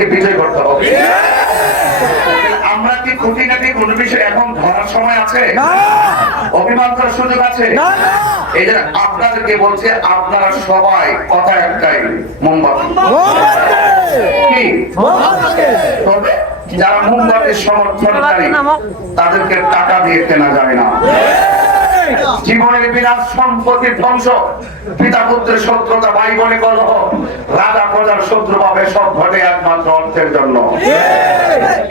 আমাকে বিজয় করতে হবে। আমরা কি খুঁটিনাটি কোনো বিষয় এখন ধরার সময় আছে? অভিমান করার সুযোগ আছে? এই যে আপনাদেরকে বলছে, আপনারা সবাই কথা একটাই, মোমবাতি। কি তবে যারা মোমবাতির সমর্থনকারী তাদেরকে টাকা দিয়ে কেনা যায় না। জীবনের বিনাশ, সম্পত্তির ধ্বংস, পিতা পুত্রের শত্রুতা, ভাই বোনে কলহ, রাজা প্রজার শত্রু ভাবে সব ঘটে একমাত্র অর্থের জন্য।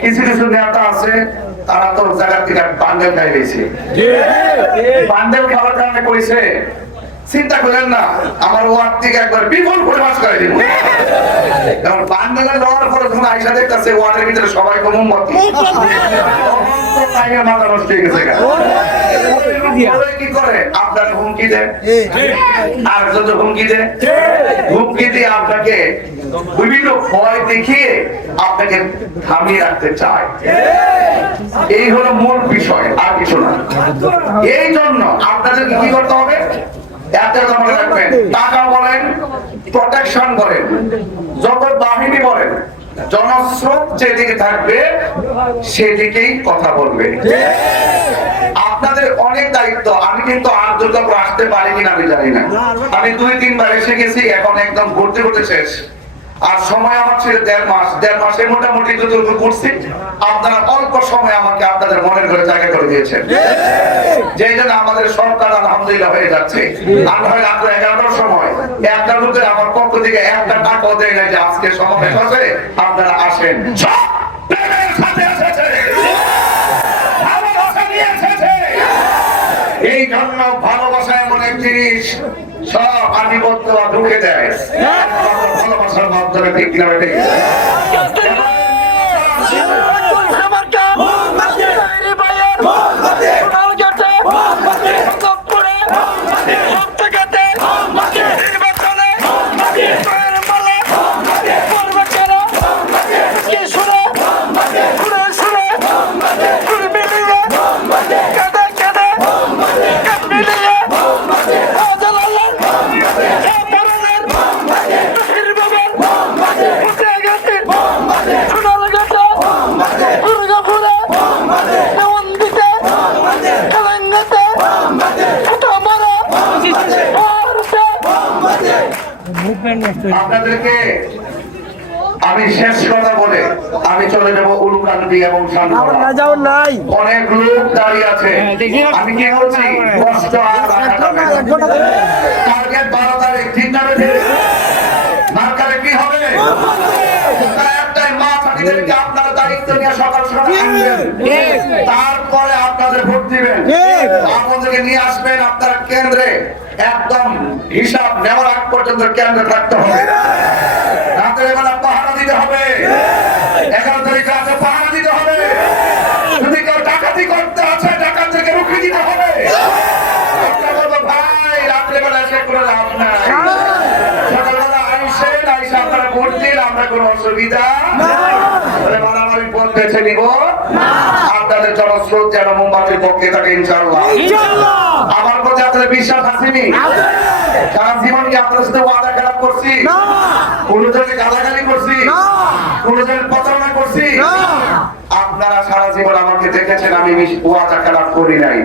কিছু কিছু নেতা আছে, তারা তো জায়গা থেকে বান্ডেল খাই রয়েছে। বান্ডেল খাওয়ার কারণে কইছে, চিন্তা করেন না, আমার ওয়ার্ড থেকে একবার বিপুল পরিমাণ করে দিব। কারণ বান্ডেলে লওয়ার পরে যখন আইসা দেখতেছে ওয়ার্ডের ভিতরে সবাই তো মোমবাতি, মাথা নষ্ট হয়ে গেছে। কি করে আপনার হুমকি দেয়, আর যত হুমকি দেয়, হুমকি দিয়ে আপনাকে বিভিন্ন ভয় দেখিয়ে আপনাকে থামিয়ে রাখতে চায়। এই হলো মূল বিষয়, আর কিছু না। এই জন্য আপনাদেরকে কি করতে হবে, একটা মনে রাখবেন, টাকা বলেন, প্রোটেকশন বলেন, যত বাহিনী বলেন, জনস্রোত যেদিকে থাকবে সেদিকেই কথা বলবে। আপনাদের অনেক দায়িত্ব। আমি কিন্তু আর দুর্গাপুর আসতে পারি কিনা আমি জানি না। আমি 2-3 বার এসে গেছি, এখন একদম ঘুরতে ঘুরতে শেষ। আর সময় আমার ছিল 1.5 মাস। 1.5 মাসে মোটামুটি যতটুকু করছি, আপনারা অল্প সময় আমাকে আপনাদের মনের ঘরে জায়গা করে দিয়েছেন। যেই জন্য আমাদের সরকার আলহামদুলিল্লাহ হয়ে যাচ্ছে। আর হয় রাত্র 11টার সময় একটা লোকের আমার পক্ষ থেকে একটা টাকাও দেয় না যে আজকে সমাবেশ আছে, আপনারা আসেন। এই জন্য ভালোবাসা এমন এক জিনিস, সব আধিপত্য ঢুকে দেয় ভালোবাসার মাধ্যমে। ঠিক না? আপনাদেরকে আমি শেষ কথা বলে আমি চলে যাবো উলুকান্দি এবং অনেক লোক দাঁড়িয়ে আছে। আমি কি বলছি, কষ্ট আর টার্গেট 12 তারিখ, ঠিক না? মার্কারে কি হবে? একটাই মাছ, আপনারা দায়িত্ব নিয়ে সকাল সকাল আসবেন, তারপরে আপনাদের ভোট দিবেন, আপনাদেরকে নিয়ে আসবেন আপনার কেন্দ্রে। একদম হিসাব নেওয়ার আগ পর্যন্ত কেন্দ্রে থাকতে হবে। রাতের বেলা পাহারা দিতে হবে। 11 তারিখ রাতে পাহারা দিতে হবে। যদি কেউ ডাকাতি করতে আছে, ডাকাতদেরকে রুখে দিতে হবে। ভাই রাত্রে বেলা এসে করে লাভ নাই, সকালবেলা আইসেন, আইসে আপনারা ভোট দিন, আমরা কোনো অসুবিধা মারামারি পথ বেছে নিব। আপনাদের জনস্রোত যেন মোমবাতির পক্ষে থাকে ইনশাআল্লাহ। আমার প্রতি আপনাদের বিশ্বাস আসেনি? সারা জীবন কি আপনাদের সাথে ওয়াদা খেলাপ করছি? কোন জনে গালাগালি করছি? কোন জনে প্রচারণা করছি? আপনারা সারা জীবন আমাকে দেখেছেন, আমি ওয়াদা খেলাপ করি নাই।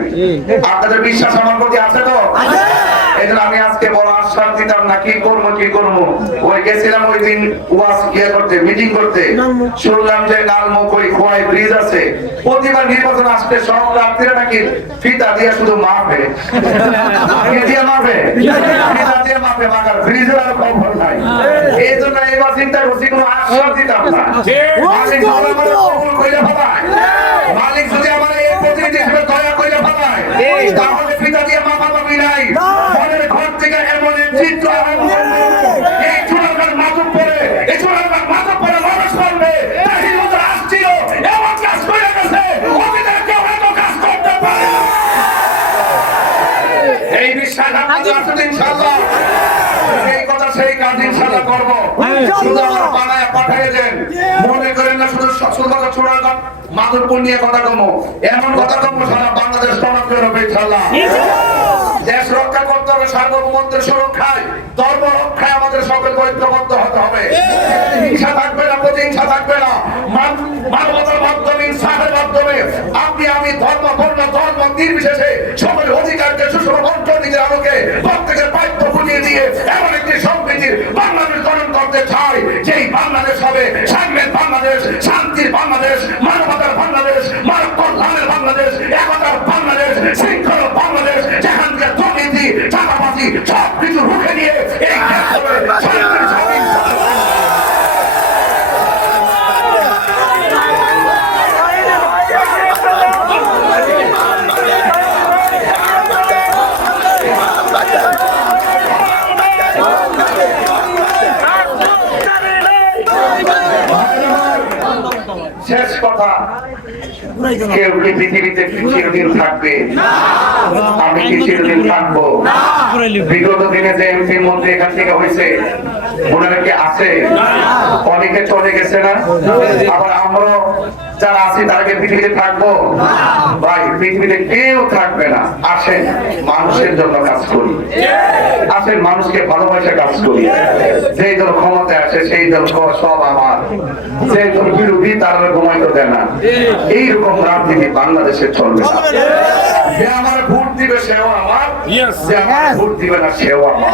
আপনাদের বিশ্বাস আমার প্রতি আছে তো? এই জন্য আমি আজকে বড় আশ্বাস দিতাম না, কি করবো। ওই গেছিলাম ওই দিন ওয়াজ করতে, মিটিং করতে, শুনলাম যে লালমুখ ওই খোয়াই ব্রিজ আছে, প্রতিবার নির্বাচন আসতে সব রাত্রে নাকি ফিতা দিয়ে শুধু মাপে, মাখার ব্রিজের আর খবর নাই। এই জন্য এবার চিন্তা করছি, কোনো আশ্বাস দিতাম না। মালিক যদি আমার এই প্রতিনিধি হিসেবে দয়া করে ফেলায়, তাহলে ফিতা দিয়ে মাপা পাবি নাই। মনের ঘর থেকে এমন চিত্র এই চূড়ার মাদক পরে, এই চূড়ার মাদক পরে মানুষ করবে। আসছিল এমন কাজ করে গেছে, অভিনয় কেউ এত কাজ করতে পারে। এই বিশ্বাস আপনাদের আছে ইনশাআল্লাহ। এই কথা সেই কাজ ইনশাআল্লাহ করবো। শুধু আমার পাড়ায় পাঠিয়ে দেন, মনে করেন না শুধু কথা চূড়ার মাদকপুর নিয়ে কথা কমো, এমন কথা কমো সারা বাংলাদেশ টনক হবে ইনশাআল্লাহ। দেশ রক্ষা করতে হবে, সার্বভৌমত্বের সুরক্ষায়, ধর্ম রক্ষায় আমাদের সকলকে ঐক্যবদ্ধ হতে হবে। হিংসা থাকবে না, প্রতিহিংসা থাকবে ধর্ম নির্বিশেষে সকলের অধিকারকে সুষম বন্টন নীতির আলোকে প্রত্যেকের দায়িত্ব বুঝিয়ে দিয়ে এমন একটি সম্প্রীতির বাংলাদেশ গঠন করতে চাই, যেই বাংলাদেশ হবে সাম্যের বাংলাদেশ, শান্তির বাংলাদেশ, মানবতার বাংলাদেশ, মানব কল্যাণের বাংলাদেশ, একতার বাংলাদেশ, শৃঙ্খল বাংলাদেশ, যেখান থেকে দুর্নীতি, চাঁদাবাজি সবকিছু রুখে নিয়ে এই শান্তির স্বাধীন শেষ কথা, কেউ কি পৃথিবীতে চিরদিন থাকবে? আমি কি চিরদিন থাকবো? বিগত দিনে যে এমপির মধ্যে এখান থেকে হয়েছে ওনারা কি আছে? অনেকে চলে গেছে না? আবার আমরা যারা আছি তাদেরকে পৃথিবীতে থাকবো? ভাই, পৃথিবীতে কেউ থাকবে না। আসেন মানুষের জন্য কাজ করি, আসেন মানুষকে ভালোবাসা কাজ করি। যেই দল ক্ষমতায় আসে সেই দল সব আমার, সেই দল বিরোধী তারা ঘুমাইতে দেয় না। এইরকম রাজনীতি বাংলাদেশে চলবে না। যে আমার ভোট দিবে সেও আমার, যে আমার ভোট দিবে না সেও আমার।